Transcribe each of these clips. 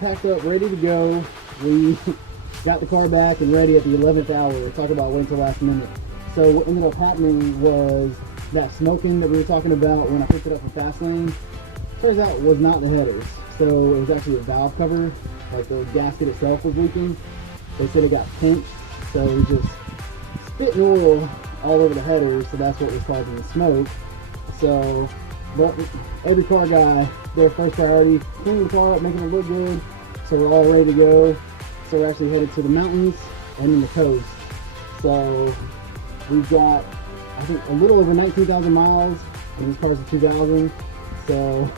Packed up, ready to go. We got the car back and ready at the 11th hour. Talk about waiting until last minute. So what ended up happening was that smoking that we were talking about when I picked it up from fast lane, turns out it was not the headers. So it was actually a valve cover, like the gasket itself was leaking. They said it got pinched, so we just spitting oil all over the headers, so that's what was causing the smoke. So but every car guy, their first priority, cleaning the car up, making it look good. So we're all ready to go. So we're actually headed to the mountains and then the coast. So we've got, I think, a little over 19,000 miles, and this car's a 2000. So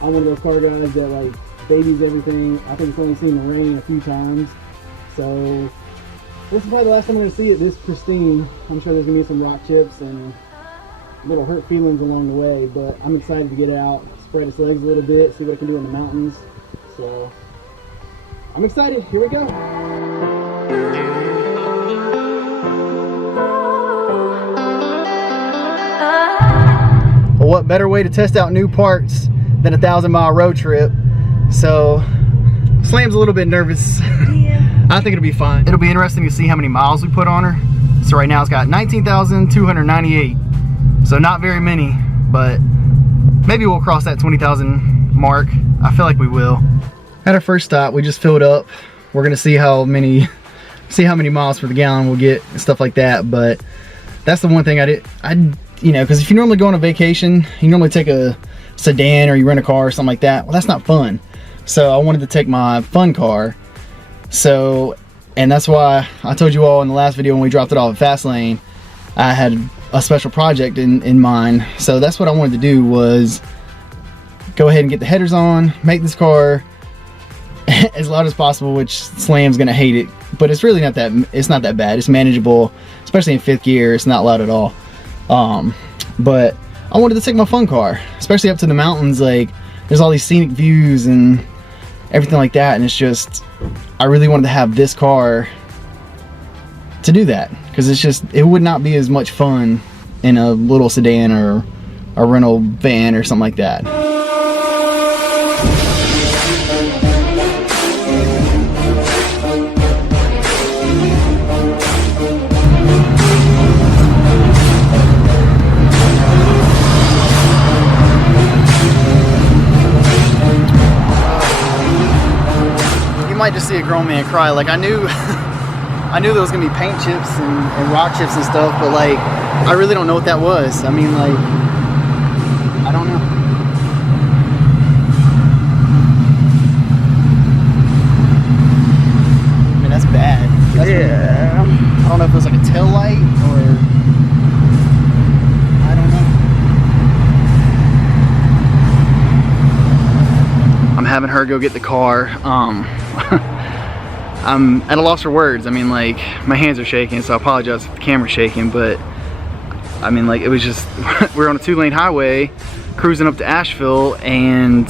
I'm one of those car guys that like babies everything. I think it's only seen Marin a few times. So this is probably the last time we're gonna see it this pristine. I'm sure there's gonna be some rock chips and little hurt feelings along the way, but I'm excited to get out, spread its legs a little bit, see what it can do in the mountains. So I'm excited. Here we go. Well, what better way to test out new parts than a 1,000-mile road trip? So Slam's a little bit nervous. Yeah. I think it'll be fine. It'll be interesting to see how many miles we put on her. So right now it's got 19,298. So not very many, but maybe we'll cross that 20,000 mark. I feel like we will. At our first stop, we just filled up. We're gonna see how many miles per the gallon we'll get and stuff like that. But that's the one thing you know, because if you normally go on a vacation, you normally take a sedan or you rent a car or something like that. Well, that's not fun. So I wanted to take my fun car. So, and that's why I told you all in the last video when we dropped it off at Fast Lane, I had a special project in mind. So that's what I wanted to do, was go ahead and get the headers on, make this car as loud as possible, which Slam's gonna hate it, but it's really not that bad. It's manageable, especially in 5th gear. It's not loud at all. But I wanted to take my fun car, especially up to the mountains. Like, there's all these scenic views and everything like that, and it's just, I really wanted to have this car to do that, because it's just, it would not be as much fun in a little sedan or a rental van or something like that. You might just see a grown man cry. Like, I knew there was gonna be paint chips and rock chips and stuff, but like, I really don't know what that was. I mean, like, I don't know. I mean, that's bad. That's yeah. I don't know if it was like a tail light or, I don't know. I'm having her go get the car. I'm at a loss for words. I mean, like, my hands are shaking, so I apologize if the camera's shaking, but I mean, like, it was just, we're on a 2-lane highway cruising up to Asheville, and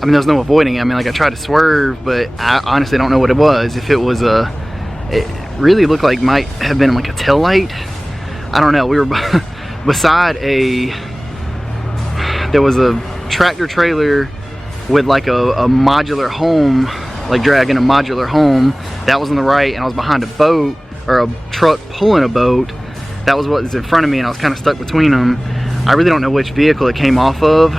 I mean, there's no avoiding it. I mean, like, I tried to swerve, but I honestly don't know what it was. If it was it really looked like might have been like a tail light. I don't know. We were beside there was a tractor trailer with like a modular home, like dragging a modular home. That was on the right, and I was behind a boat, or a truck pulling a boat. That was what was in front of me, and I was kind of stuck between them. I really don't know which vehicle it came off of,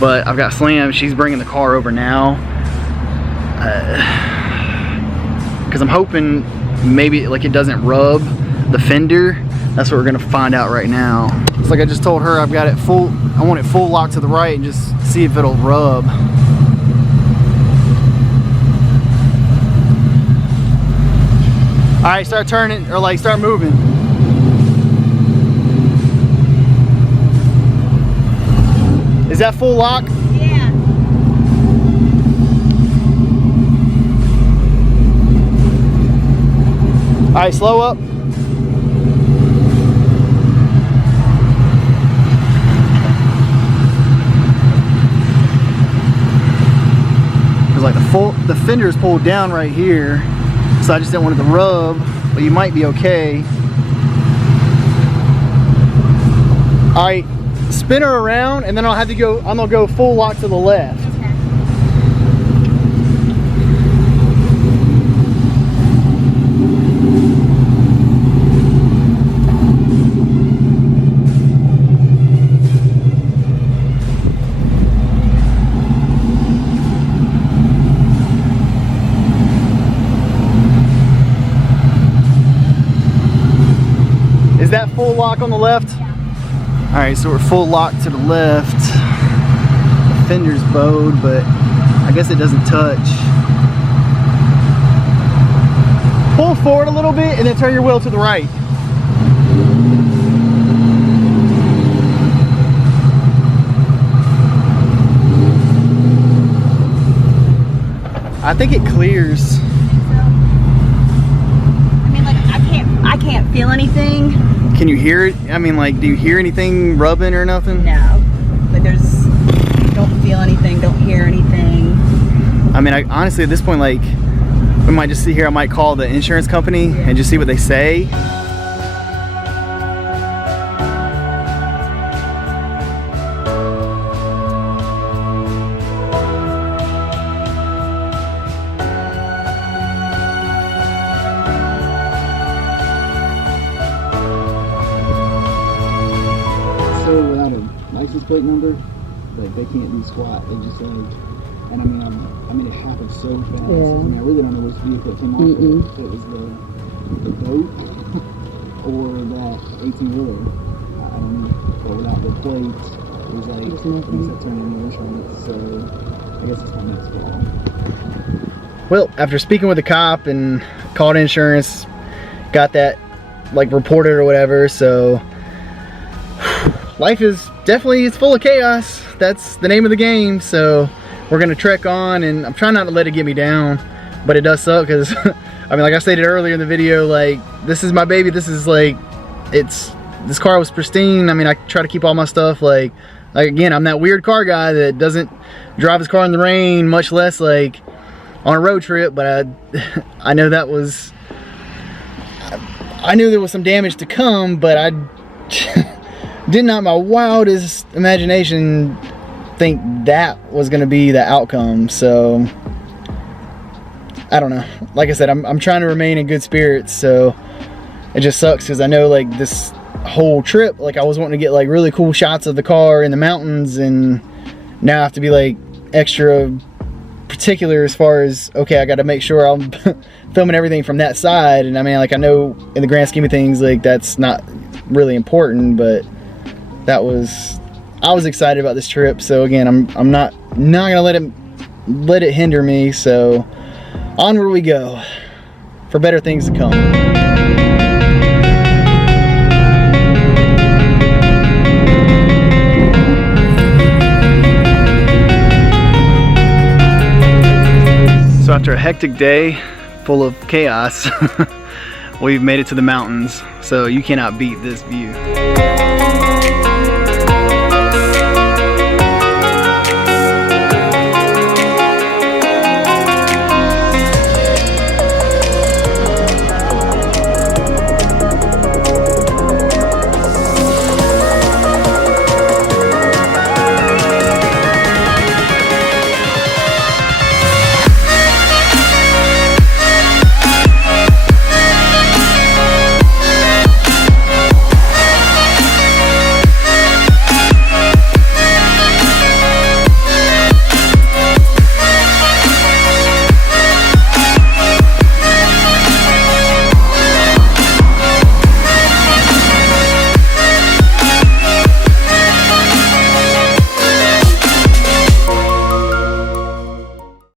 but I've got Slam. She's bringing the car over now, because I'm hoping maybe like it doesn't rub the fender. That's what we're gonna find out right now. It's like I just told her, I've got it full, I want it full lock to the right, and just see if it'll rub. All right, start turning, or like start moving. Is that full lock? Yeah. All right, slow up. Cause like the fender's pulled down right here, so I just didn't want it to rub, but you might be okay. All right, spin her around, and then I'll have to go. I'm gonna go full lock to the left. Is that full lock on the left? Yeah. All right, so we're full lock to the left. The fender's bowed, but I guess it doesn't touch. Pull forward a little bit and then turn your wheel to the right. I think it clears. I mean, like, I can't feel anything. Can you hear it? I mean, like, do you hear anything rubbing or nothing? No. Like, don't feel anything, don't hear anything. I mean, honestly, at this point, like, we might just see here. I might call the insurance company and just see what they say. So without a license plate number, like they can't do squat. They just like, and I mean it happened so fast. Yeah. I mean, I really don't know which vehicle it came off of. If it was the boat or that 18-wheeler. I don't know. But without the plates, it was like things that turned into insurance. So I guess it's my next flaw. Well, after speaking with the cop and called insurance, got that like reported or whatever, so life is definitely, it's full of chaos. That's the name of the game. So we're gonna trek on, and I'm trying not to let it get me down, but it does suck because I mean, like I stated earlier in the video, like this is my baby. This is like, this car was pristine. I mean, I try to keep all my stuff like again, I'm that weird car guy that doesn't drive his car in the rain, much less like on a road trip. But I know that was, I knew there was some damage to come, but I did not my wildest imagination think that was going to be the outcome. So I don't know. Like I said, I'm trying to remain in good spirits, so it just sucks because I know like this whole trip, like I was wanting to get like really cool shots of the car in the mountains, and now I have to be like extra particular as far as, okay, I got to make sure I'm filming everything from that side. And I mean, like I know in the grand scheme of things, like that's not really important, but I was excited about this trip. So again, I'm not gonna let it hinder me. So onward we go for better things to come. So after a hectic day full of chaos, we've made it to the mountains. So you cannot beat this view.